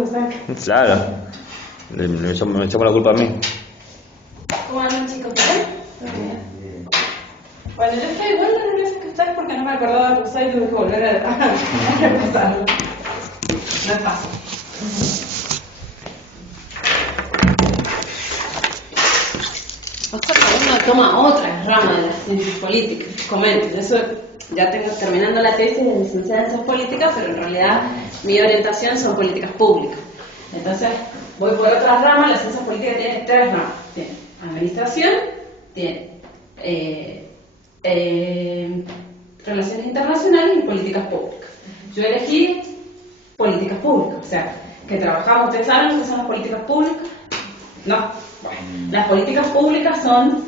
lo saca. Claro. Me echamos la culpa a mí. ¿Cómo andan, chicos? ¿Bien? Bueno, yo estoy igual de nerviosa que ustedes porque no me acordaba de usar y tuve que volver a repasarlo. No es fácil. Oscar Calderón toma otra rama de las ciencias políticas. Comento, eso ya tengo terminando la tesis de licenciada en ciencias políticas, pero en realidad mi orientación son políticas públicas. Entonces, voy por otras ramas. La ciencia política tiene tres ramas. Tiene administración, tiene relaciones internacionales y políticas públicas. Yo elegí políticas públicas, o sea, que trabajamos. ¿Ustedes saben qué son las políticas públicas? No. Bueno, las políticas públicas son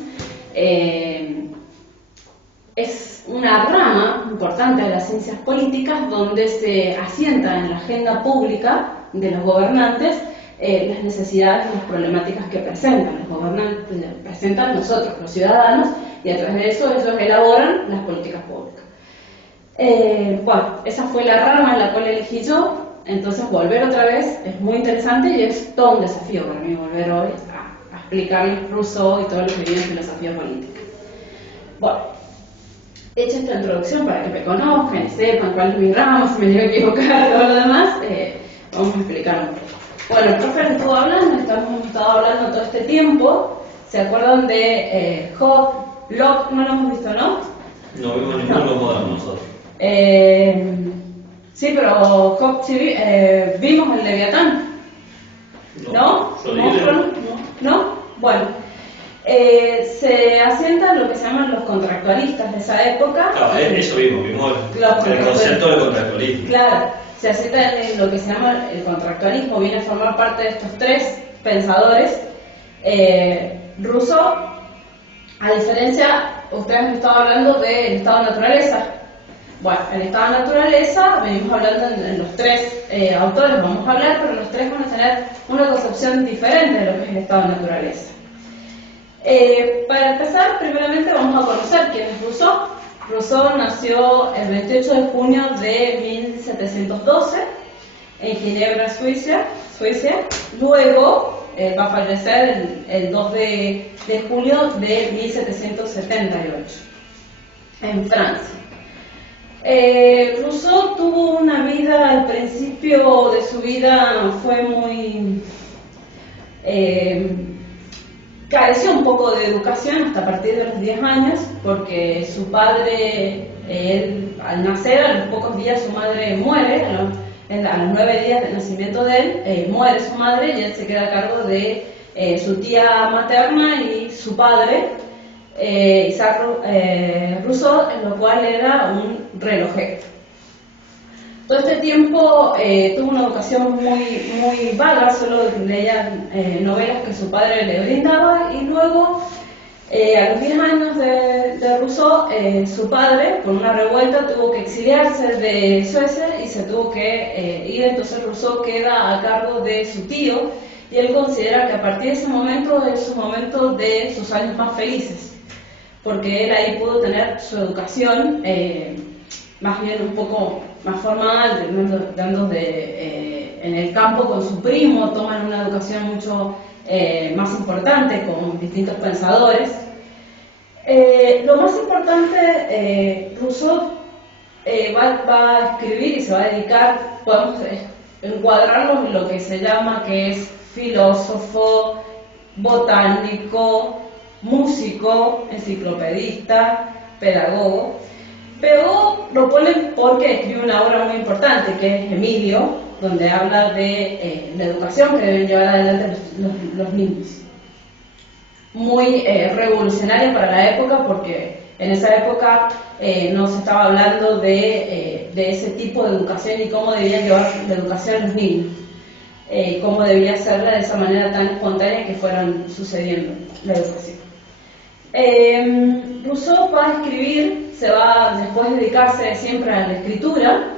es una rama importante de las ciencias políticas donde se asienta en la agenda pública de los gobernantes las necesidades y las problemáticas que presentan los gobernantes, presentan nosotros, los ciudadanos, y a través de eso ellos elaboran las políticas públicas. Bueno, esa fue la rama en la cual elegí yo. Entonces volver otra vez es muy interesante y es todo un desafío para mí volver hoy a explicarles Rousseau y todo lo que viene en filosofía política. Bueno, hecha esta introducción para que me conozcan y sepan cuál es mi rama, si me llego a equivocar, todo lo demás, vamos a explicar un poco. Bueno, el profe nos estuvo hablando, hemos estado hablando todo este tiempo. ¿Se acuerdan de Hobbes, Locke? No lo hemos visto, ¿no? No vimos ninguno moderno nosotros. Sí, pero Hobbes sí, vimos el Leviatán. ¿No? ¿No? Bueno, se asientan lo que se llaman los contractualistas de esa época. Claro, eso vimos el concepto de contractualismo. Claro, se asienta en lo que se llama el contractualismo, viene a formar parte de estos tres pensadores. Rousseau, a diferencia, ustedes han estado hablando del estado de naturaleza. Bueno, el estado de naturaleza, venimos hablando en los tres autores, vamos a hablar, pero los tres van a tener una concepción diferente de lo que es el estado de naturaleza. Para empezar, primeramente vamos a conocer quién es Rousseau. Rousseau nació el 28 de junio de 1712 en Ginebra, Suiza. Luego va a fallecer el 2 de julio de 1778 en Francia. Rousseau tuvo una vida, al principio de su vida fue muy... careció un poco de educación hasta a partir de los 10 años, porque su padre, él, al nacer, a los pocos días su madre muere, a los 9 días del nacimiento de él, muere su madre y él se queda a cargo de su tía materna y su padre, Isaac Rousseau, en lo cual era un relojero. Todo este tiempo tuvo una educación muy vaga, solo leía novelas que su padre le brindaba, y luego a los 10 años de Rousseau, su padre, con una revuelta, tuvo que exiliarse de Suecia y se tuvo que ir. Entonces Rousseau queda a cargo de su tío y él considera que a partir de ese momento es su momento de sus años más felices, porque él ahí pudo tener su educación más bien un poco más formal, dando en el campo con su primo, toman una educación mucho más importante con distintos pensadores. Lo más importante, Rousseau va a escribir y se va a dedicar, podemos encuadrarlo en lo que se llama que es filósofo, botánico, músico, enciclopedista, pedagogo. Pero lo ponen porque escribe una obra muy importante que es Emilio, donde habla de la educación que deben llevar adelante los niños. Muy revolucionaria para la época, porque en esa época no se estaba hablando de ese tipo de educación y cómo debía llevar la educación a los niños, cómo debía hacerla de esa manera tan espontánea que fueran sucediendo la educación. Rousseau va a escribir, se va después de dedicarse siempre a la escritura.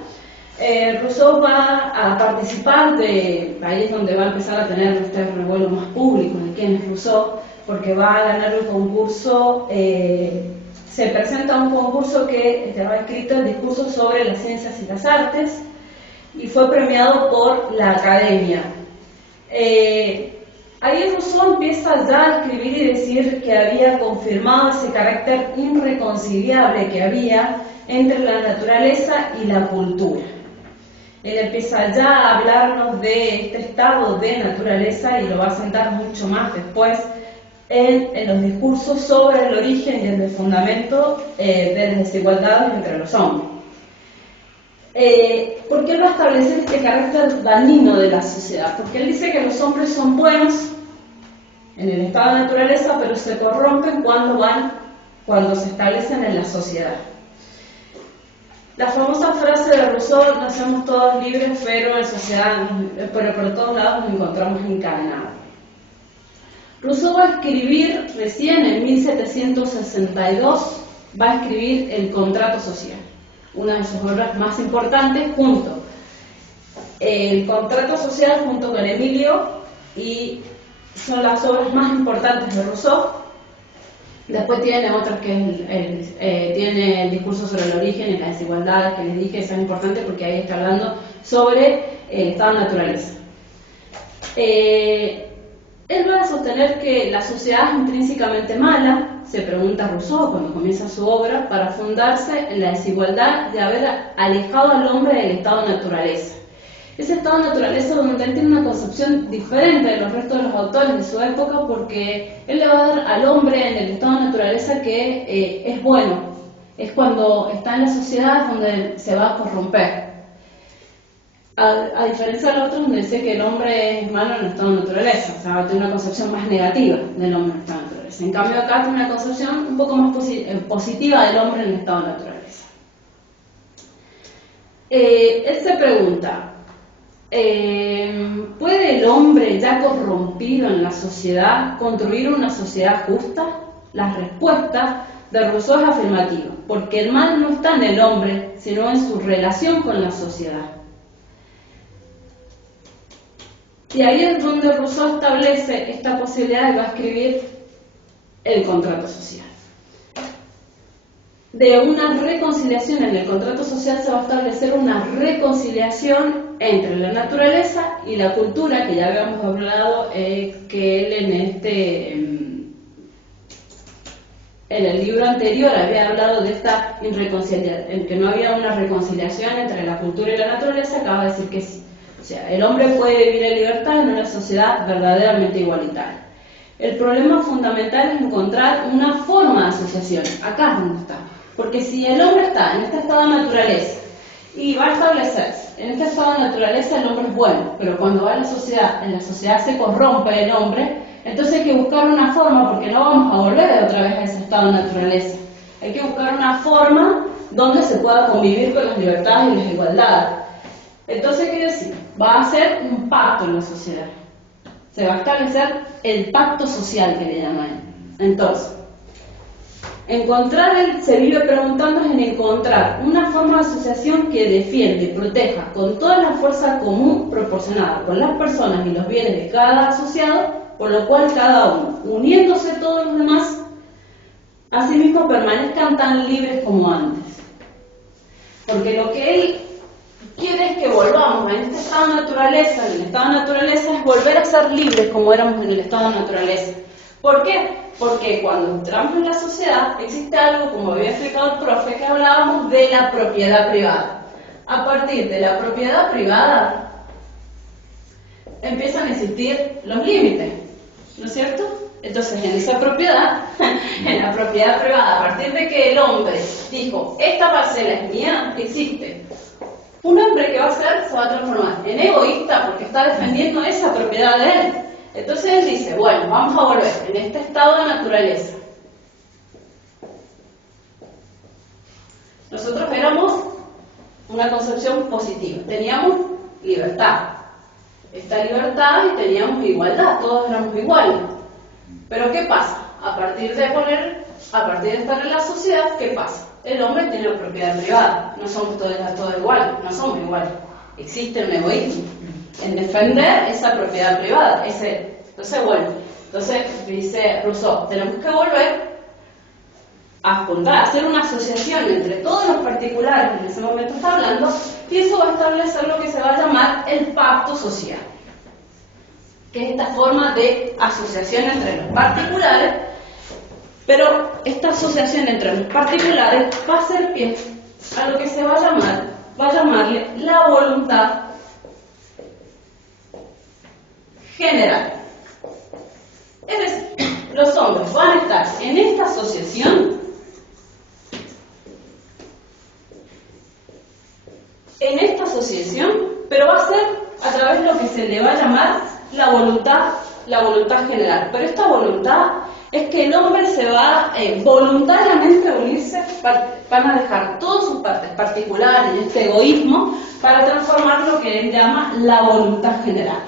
Rousseau va a participar ahí es donde va a empezar a tener este revuelo más público de quién es Rousseau, porque va a ganar un concurso, se presenta un concurso que lleva escrito el discurso sobre las ciencias y las artes, y fue premiado por la Academia. Ahí Rousseau empieza ya a escribir y decir que había confirmado ese carácter irreconciliable que había entre la naturaleza y la cultura. Él empieza ya a hablarnos de este estado de naturaleza y lo va a sentar mucho más después en los discursos sobre el origen y el fundamento de las desigualdades entre los hombres. ¿Por qué él va a establecer este carácter dañino de la sociedad? Porque él dice que los hombres son buenos en el estado de naturaleza, pero se corrompen cuando se establecen en la sociedad. La famosa frase de Rousseau, nacemos todos libres, pero en sociedad, pero por todos lados nos encontramos encadenados. Rousseau va a escribir recién en 1762, va a escribir El contrato social, una de sus obras más importantes, el contrato social junto con Emilio, y son las obras más importantes de Rousseau. Después tiene otras que tiene el discurso sobre el origen y las desigualdades que les dije, eso es importante porque ahí está hablando sobre el estado de naturaleza. Él va a sostener que la sociedad es intrínsecamente mala, se pregunta Rousseau cuando comienza su obra, para fundarse en la desigualdad de haber alejado al hombre del estado de naturaleza. Ese estado de naturaleza donde él tiene una concepción diferente de los restos de los autores de su época, porque él le va a dar al hombre en el estado de naturaleza que es bueno, es cuando está en la sociedad donde se va a corromper. A diferencia de los otros donde dice que el hombre es malo en el estado de naturaleza, o sea, tiene una concepción más negativa del hombre en el estado de naturaleza. En cambio acá tiene una concepción un poco más positiva del hombre en el estado de naturaleza. Él se pregunta, ¿puede el hombre ya corrompido en la sociedad construir una sociedad justa? La respuesta de Rousseau es afirmativa, porque el mal no está en el hombre, sino en su relación con la sociedad. Y ahí es donde Rousseau establece esta posibilidad y va a escribir el contrato social. De una reconciliación en el contrato social se va a establecer una reconciliación entre la naturaleza y la cultura, que ya habíamos hablado que él en el libro anterior había hablado de esta irreconciliación, en que no había una reconciliación entre la cultura y la naturaleza. Acaba de decir que sí. O sea, el hombre puede vivir en libertad en una sociedad verdaderamente igualitaria. El problema fundamental es encontrar una forma de asociación. Acá es donde está. Porque si el hombre está en este estado de naturaleza y va a establecerse en este estado de naturaleza, el hombre es bueno, pero cuando va a la sociedad, en la sociedad se corrompe el hombre, entonces hay que buscar una forma, porque no vamos a volver otra vez a ese estado de naturaleza. Hay que buscar una forma donde se pueda convivir con las libertades y las igualdades. Entonces, ¿qué decir? Va a ser un pacto en la sociedad. Se va a establecer el pacto social que le llaman. Entonces, se vive preguntando en encontrar una forma de asociación que defiende y proteja con toda la fuerza común proporcionada con las personas y los bienes de cada asociado, por lo cual cada uno, uniéndose todos los demás, asimismo permanezcan tan libres como antes. Porque lo que él quiere es que volvamos a este estado de naturaleza. En el estado de naturaleza es volver a ser libres como éramos en el estado de naturaleza. ¿Por qué? Porque cuando entramos en la sociedad existe algo, como había explicado el profe, que hablábamos de la propiedad privada. A partir de la propiedad privada empiezan a existir los límites, ¿no es cierto? Entonces, en esa propiedad, en la propiedad privada, a partir de que el hombre dijo, esta parcela es mía, existe un hombre que va a hacer, se va a transformar en egoísta porque está defendiendo esa propiedad de él. Entonces él dice, bueno, vamos a volver en este estado de naturaleza. Nosotros éramos una concepción positiva, teníamos libertad. Esta libertad y teníamos igualdad, todos éramos iguales. Pero ¿qué pasa? A partir de estar en la sociedad, ¿qué pasa? El hombre tiene la propiedad privada, no somos todos iguales, no somos iguales. Existe un egoísmo en defender esa propiedad privada. Entonces dice Rousseau, tenemos que volver a fundar, a hacer una asociación entre todos los particulares que en ese momento está hablando, y eso va a establecer lo que se va a llamar el pacto social, que es esta forma de asociación entre los particulares, pero esta asociación entre los particulares va a hacer pie a lo que se va a llamarle la voluntad general. Es decir, los hombres van a estar en esta asociación, pero va a ser a través de lo que se le va a llamar la voluntad general. Pero esta voluntad es que el hombre se va voluntariamente a unirse, van a dejar todas sus partes particulares y este egoísmo para transformar lo que él llama la voluntad general.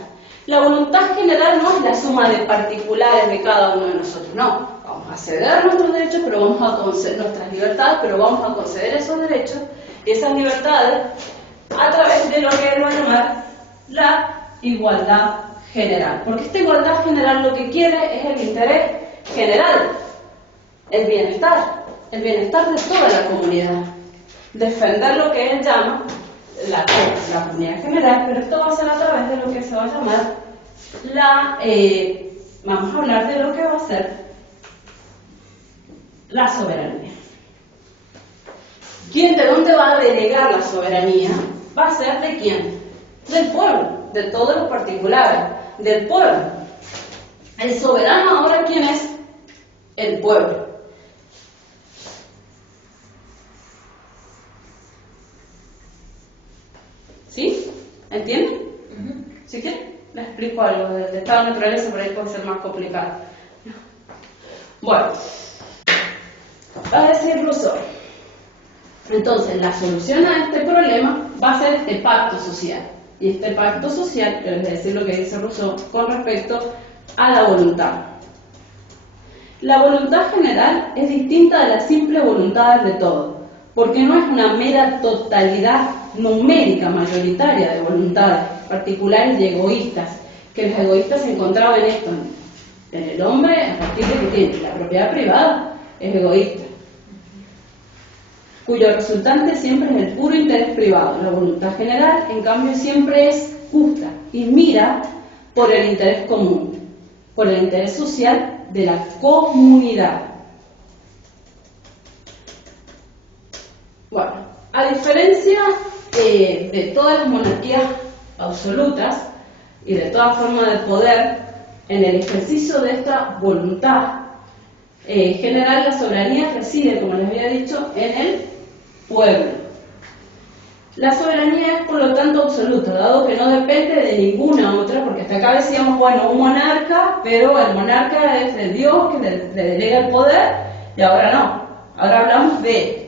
La voluntad general no es la suma de particulares de cada uno de nosotros, no. Vamos a ceder nuestros derechos, pero vamos a conceder nuestras libertades, pero vamos a conceder esos derechos y esas libertades a través de lo que él va a llamar la igualdad general. Porque esta igualdad general lo que quiere es el interés general, el bienestar de toda la comunidad. Defender lo que él llama la comunidad general, pero esto va a ser a través de lo que se va a llamar vamos a hablar de lo que va a ser la soberanía. ¿Quién de dónde va a delegar la soberanía? Va a ser de quién, del pueblo, de todos los particulares, del pueblo. El soberano ahora, ¿quién es? El pueblo. ¿Sí? ¿Entienden? ¿Sí quieren? Les explico algo del estado de naturaleza, por ahí puede ser más complicado. Bueno, va a decir Rousseau. Entonces, la solución a este problema va a ser este pacto social. Y este pacto social, que les voy a decir lo que dice Rousseau con respecto a la voluntad. La voluntad general es distinta de las simples voluntades de todos, porque no es una mera totalidad numérica mayoritaria de voluntades particulares y egoístas, que los egoístas se encontraban en esto, en el hombre a partir de que tiene la propiedad privada, es egoísta, cuyo resultante siempre es el puro interés privado. La voluntad general, en cambio, siempre es justa y mira por el interés común, por el interés social de la comunidad. Bueno, a diferencia de todas las monarquías absolutas y de toda forma de poder, en el ejercicio de esta voluntad general, la soberanía reside, como les había dicho, en el pueblo. La soberanía es, por lo tanto, absoluta, dado que no depende de ninguna otra, porque hasta acá decíamos, bueno, un monarca, pero el monarca es de Dios que le delega el poder, y ahora no. Ahora hablamos de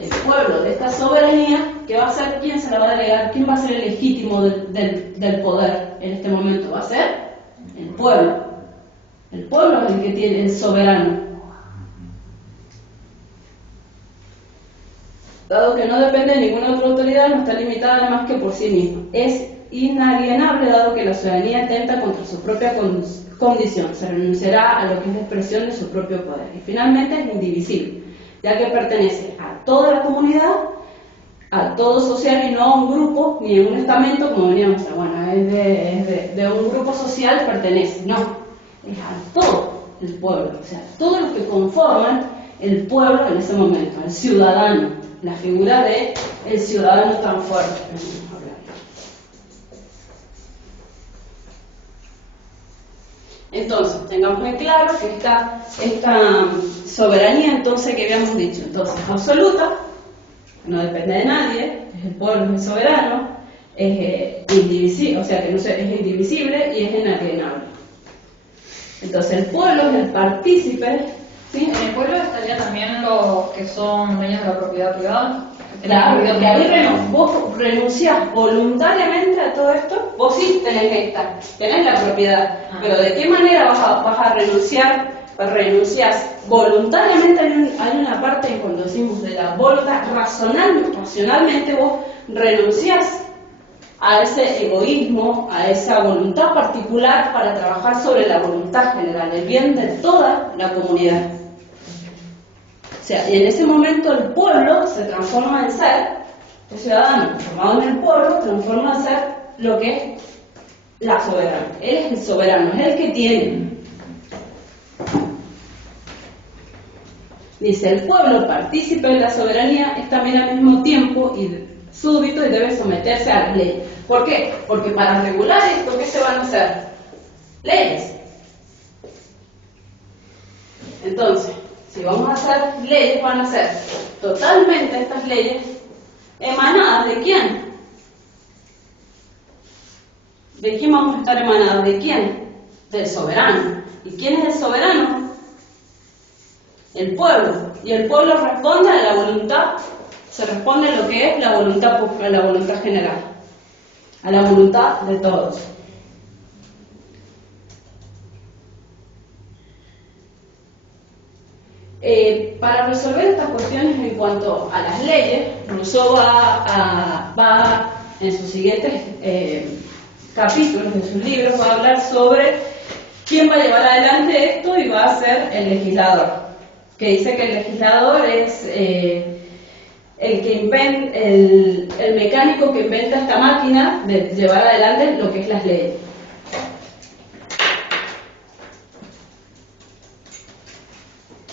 el pueblo, de esta soberanía, que va a ser quién se la va a delegar, quién va a ser el legítimo del poder en este momento. Va a ser el pueblo. El pueblo es el que tiene el soberano. Dado que no depende de ninguna otra autoridad, no está limitada nada más que por sí misma. Es inalienable, dado que la soberanía atenta contra su propia condición. Se renunciará a lo que es la expresión de su propio poder. Y finalmente es indivisible, ya que pertenece a toda la comunidad, a todo social y no a un grupo ni a un estamento, como veníamos a decir, bueno, es de un grupo social, pertenece. No, es a todo el pueblo, o sea, todos los que conforman el pueblo en ese momento, el ciudadano, la figura de el ciudadano tan fuerte. Entonces, tengamos muy claro que esta soberanía, entonces, que habíamos dicho, entonces, absoluta, no depende de nadie, es el pueblo, es el soberano, es indivisible, o sea, que no es indivisible y es inalienable. Entonces, el pueblo es el partícipe. ¿Sí? En el pueblo estaría también los que son dueños de la propiedad privada. Claro, porque ahí vos renunciás voluntariamente a todo esto. Vos sí tenés la propiedad, pero ¿de qué manera vas a renunciar? Renunciás voluntariamente. Hay una parte en cuando decimos de la voluntad, racionalmente vos renunciás a ese egoísmo, a esa voluntad particular para trabajar sobre la voluntad general, el bien de toda la comunidad. sea, y en ese momento el pueblo se transforma en ser, el ciudadano formado en el pueblo transforma en ser lo que es la soberana. Él es el soberano, es el que tiene. Dice, el pueblo partícipe de la soberanía es también al mismo tiempo y súbdito y debe someterse a las leyes. ¿Por qué? Porque para regular esto, ¿qué se van a hacer? Leyes. Entonces, si vamos a hacer leyes, van a ser totalmente estas leyes emanadas ¿de quién? ¿De quién vamos a estar emanadas? ¿De quién? Del soberano. ¿Y quién es el soberano? El pueblo. Y el pueblo responde a la voluntad, se responde a lo que es la voluntad popular, la voluntad general, a la voluntad de todos. Para resolver estas cuestiones en cuanto a las leyes, Rousseau va en sus siguientes capítulos de sus libros, va a hablar sobre quién va a llevar adelante esto y va a ser el legislador, que dice que el legislador es el que inventa, el mecánico que inventa esta máquina de llevar adelante lo que es las leyes.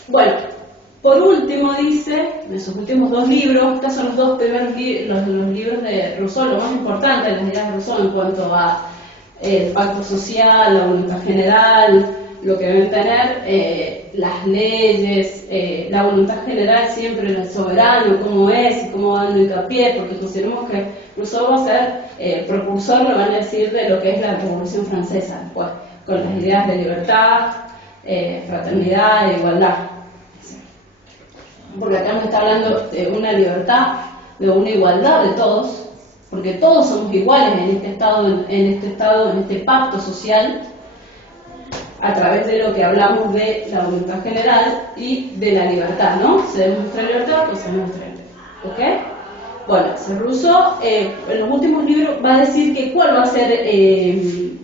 Bueno, por último dice, en sus últimos dos libros, estos son los dos primeros los libros de Rousseau, lo más importante de las ideas de Rousseau en cuanto a el pacto social, la voluntad general, lo que deben tener las leyes, la voluntad general siempre del soberano, cómo es y cómo va dando hincapié, porque consideramos que Rousseau va a ser propulsor, lo van a decir, de lo que es la Revolución Francesa después, con las ideas de libertad, fraternidad e igualdad. Porque acá me está hablando de una libertad, de una igualdad de todos, porque todos somos iguales en este pacto social, a través de lo que hablamos de la voluntad general y de la libertad, ¿no? Se demuestra libertad, pues se demuestra libertad, ¿ok? Bueno, Rousseau en los últimos libros va a decir que cuál va a ser el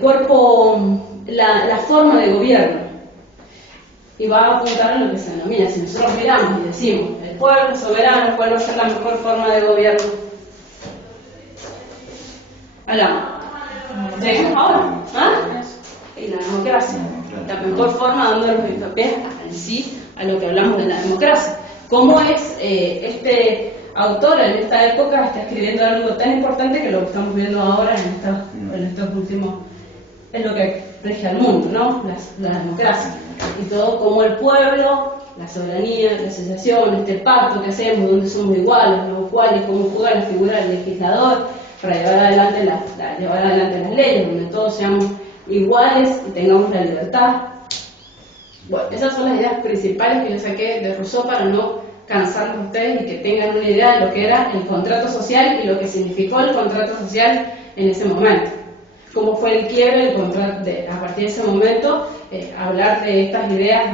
cuerpo, la forma de gobierno, y va a apuntar a lo que se denomina, si nosotros miramos y decimos el pueblo soberano, ¿cuál va a ser la mejor forma de gobierno? Hablamos. ¿Seguimos ahora? ¿Ah? Y la democracia. La mejor forma dándonos hincapié en sí a lo que hablamos de la democracia. ¿Cómo es este autor en esta época está escribiendo algo tan importante que lo que estamos viendo ahora en estos últimos, es lo que rige al mundo, ¿no? La democracia. Y todo como el pueblo, la soberanía, la asociación, este pacto que hacemos donde somos iguales, no iguales, cómo juega la figura del legislador para llevar adelante las leyes, donde todos seamos iguales y tengamos la libertad. Bueno, esas son las ideas principales que yo saqué de Rousseau para no cansarlos a ustedes y que tengan una idea de lo que era el contrato social y lo que significó el contrato social en ese momento. Cómo fue el quiebre del contrato, a partir de ese momento, hablar de estas ideas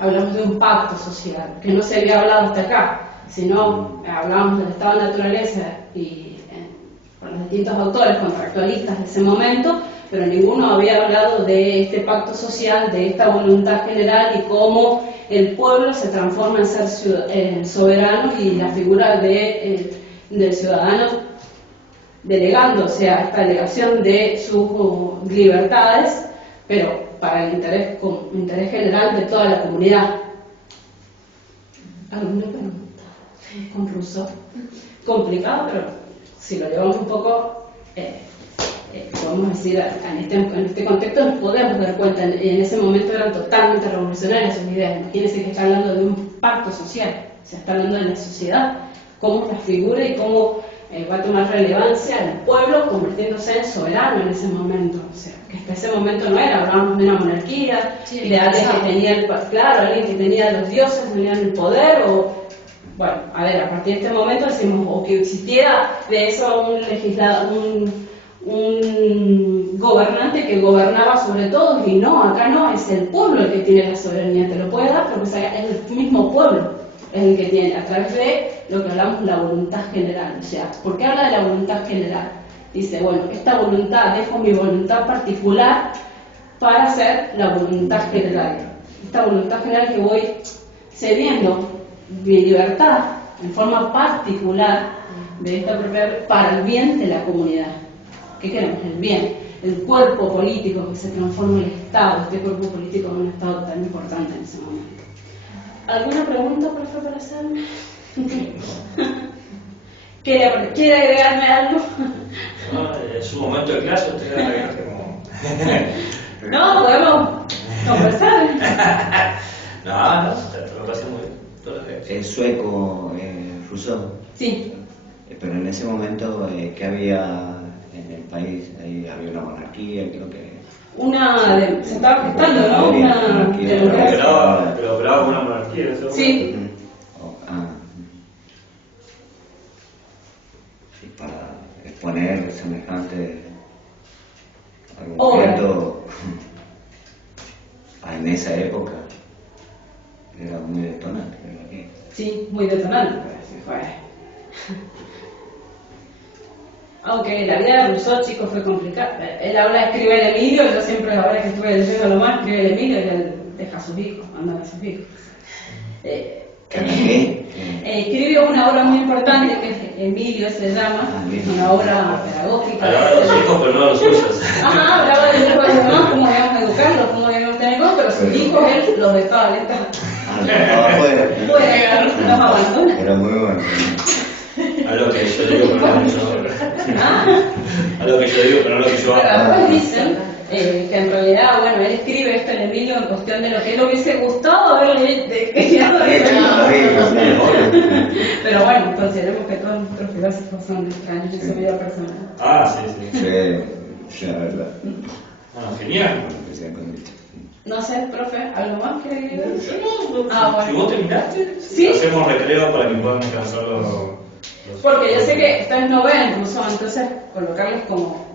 hablamos de un pacto social, que no se había hablado hasta acá, sino hablábamos del estado de naturaleza y con los distintos autores contractualistas de ese momento, pero ninguno había hablado de este pacto social, de esta voluntad general y cómo el pueblo se transforma en ser soberano y la figura del ciudadano delegando, o sea, esta delegación de sus libertades, pero para el interés general de toda la comunidad. ¿Alguna pregunta con Rousseau? Complicado, pero si lo llevamos un poco, podemos decir, en este contexto nos podemos dar cuenta, en ese momento eran totalmente revolucionarias sus ideas. Imagínense que está hablando de un pacto social, se está hablando de la sociedad, cómo la figura y cómo va a tomar relevancia el pueblo convirtiéndose en soberano en ese momento. O sea, que hasta ese momento no era, hablábamos de una monarquía, sí, de alguien que tenía alguien que tenía los dioses, tenían el poder, o bueno, a ver, a partir de este momento decimos, o que existiera de eso un legislador, un gobernante que gobernaba sobre todos, y no, acá no, es el pueblo el que tiene la soberanía, te lo puede dar porque es el mismo pueblo es el que tiene, a través de lo que hablamos, la voluntad general. O sea, ¿por qué habla de la voluntad general? Dice, bueno, esta voluntad, dejo mi voluntad particular para hacer la voluntad general. esta voluntad general que voy cediendo de libertad en forma particular de esta propiedad para el bien de la comunidad. ¿Qué queremos? El bien, el cuerpo político que se transforma en el Estado, este cuerpo político en un Estado tan importante en ese momento. ¿Alguna pregunta, profe, para hacerme? ¿Quiere agregarme algo? No, en su momento de clase usted agregaste como... No, podemos conversar. No, te lo pasé muy bien. Es sueco, Rousseau. Sí. Pero en ese momento, ¿qué había en el país? Ahí había una monarquía, creo que... Se estaba gestando, ¿no? Una democracia. Pero operaba con una monarquía, ¿eso? Sí. Y para exponer semejante argumento en esa época era muy detonante, ¿verdad? Sí, muy detonante. Aunque la vida de Rousseau, chicos, fue complicada. Él ahora escribe el Emilio, yo siempre, ahora que estuve leyendo lo más, escribe el Emilio y él deja a sus hijos, manda a sus hijos. Escribe una obra muy importante que es Emilio se llama, una obra pedagógica. Hablaba de los hijos, pero no de los suyos. Ajá, hablaba de los demás, cómo debíamos educarlos, cómo debíamos tener hijos, pero sus hijos él los dejaba alerta. Los abandona. Era muy bueno. A lo que yo digo, pero no lo que yo A lo que yo digo, pero no lo que yo hago. Después dicen que en realidad, bueno, él escribe esto en Emilio en cuestión de lo que él hubiese gustado haberle criado. Pero bueno, consideremos que todos nuestros filósofos son extraños en su vida personal. Ah, sí, sí. Sí, la verdad. Bueno, genial. No sé, profe, ¿algo más que agregar? Yo no. Ah, bueno. Si vos terminaste, ¿Sí? hacemos recreo para que puedan descansar los... Porque yo sé que ustedes no ven incluso, entonces colocarles como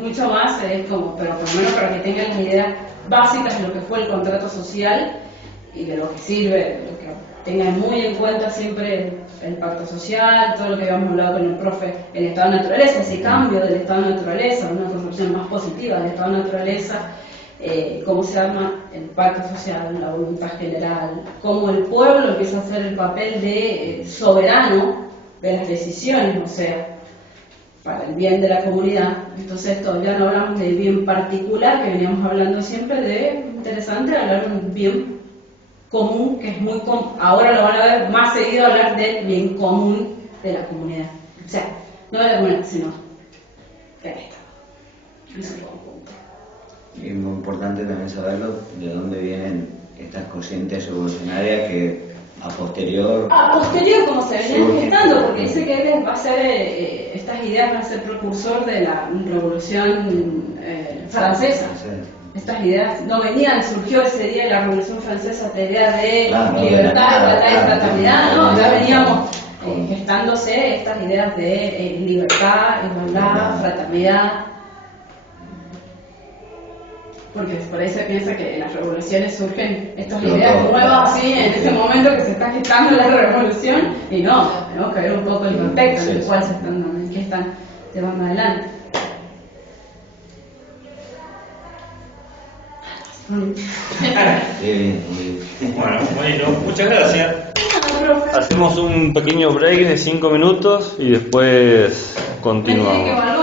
mucho más es como, pero por lo menos para que tengan las ideas básicas de lo que fue el contrato social y de lo que sirve, de lo que tengan muy en cuenta siempre el pacto social, todo lo que habíamos hablado con el profe, el estado de naturaleza, ese cambio del estado de naturaleza, una concepción más positiva del estado de naturaleza, cómo se arma el pacto social, la voluntad general, cómo el pueblo empieza a hacer el papel de soberano de las decisiones, o sea, para el bien de la comunidad. Entonces todavía no hablamos del bien particular, que veníamos hablando siempre de, interesante, hablar de un bien común, que es muy común. Ahora lo van a ver más seguido hablar del bien común de la comunidad. O sea, no de la comunidad, sino del Estado. Eso es el conjunto. Y es muy importante también saberlo, de dónde vienen estas corrientes evolucionarias que a posterior, como se venían gestando, porque dice que él va a ser, estas ideas van a ser precursor de la revolución francesa. Estas ideas no venían, surgió ese día de la revolución francesa, esta idea de libertad, igualdad y fraternidad, no, ya veníamos gestándose estas ideas de libertad, igualdad, fraternidad. Porque por ahí se piensa que en las revoluciones surgen estas ideas nuevas así en este momento que se está gestando la revolución, y no, tenemos que ver un poco el contexto en el cual se están dando, en qué están llevando adelante. Bueno, muchas gracias. Hacemos un pequeño break de 5 minutos y después continuamos.